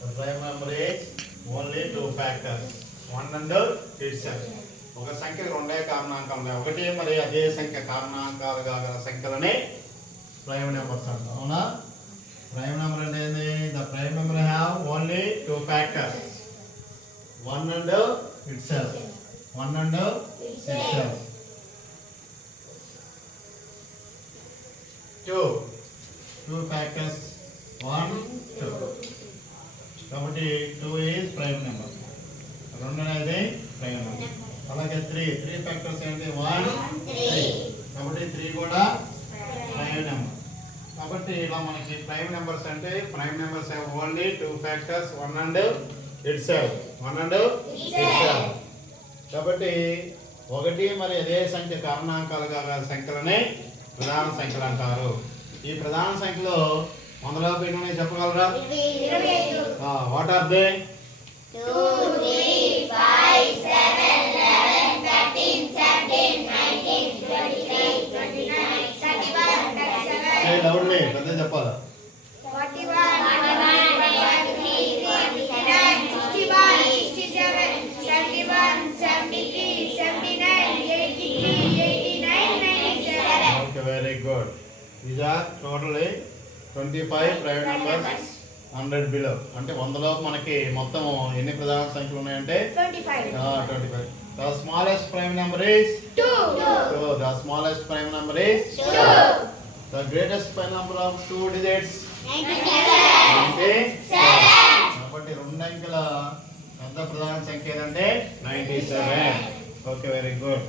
The prime number is only two factors. 1 and itself. ఒక సంఖ్య రెండే కారణాంకాలు ఒకటి మరి అదే సంఖ్య కారణాంకాలుగా గల సంఖ్యలనే ప్రైమ్ నెంబర్స్ అంటాం. అవునా? ప్రైమ్ నెంబర్ అంటే ఏంది? The prime number have only two factors. 1 and itself. 1 and itself. 2 factors. 1, 2. కాబట్టి 2 is prime number. 2 అనేది prime number. అలాగే 3 ఫ్యాక్టర్స్ ఏంటి? 1, 3. కాబట్టి 3 కూడా ప్రైమ్ నెంబర్. కాబట్టి ఇలా మనకి ప్రైమ్ నెంబర్స్ అంటే prime numbers have only two factors. 1 and itself. 1 and itself. కాబట్టి ఒకటి మరి అదే సంఖ్య కారణాంకాలుగా గల సంఖ్యలనే ప్రధాన సంఖ్యలు అంటారు. ఈ ప్రధాన సంఖ్యలో వందలో ఎన్ని చెప్పగలరా? What are they? 2, 3, 5, 7, 11, 13, 17, 19, 23, 29, 31, 37. Say loudly, పెద్ద చెప్పాలా? 41, 43, 49, 61, 67, 71, 73, 79, 83, 89, 97. Okay, very good. These are totally 25 prime numbers 100 below. అంటే 100లో మనకి మొత్తం ఎన్ని ప్రధాన సంఖ్యలు ఉన్నాయంటే 25. 25. The smallest prime number is 2. So the smallest prime number is 2. The greatest prime number of 2 digits 97. కాబట్టి రెండు అంకెల పెద్ద ప్రధాన సంఖ్య ఏదంటే 97. Okay, very good.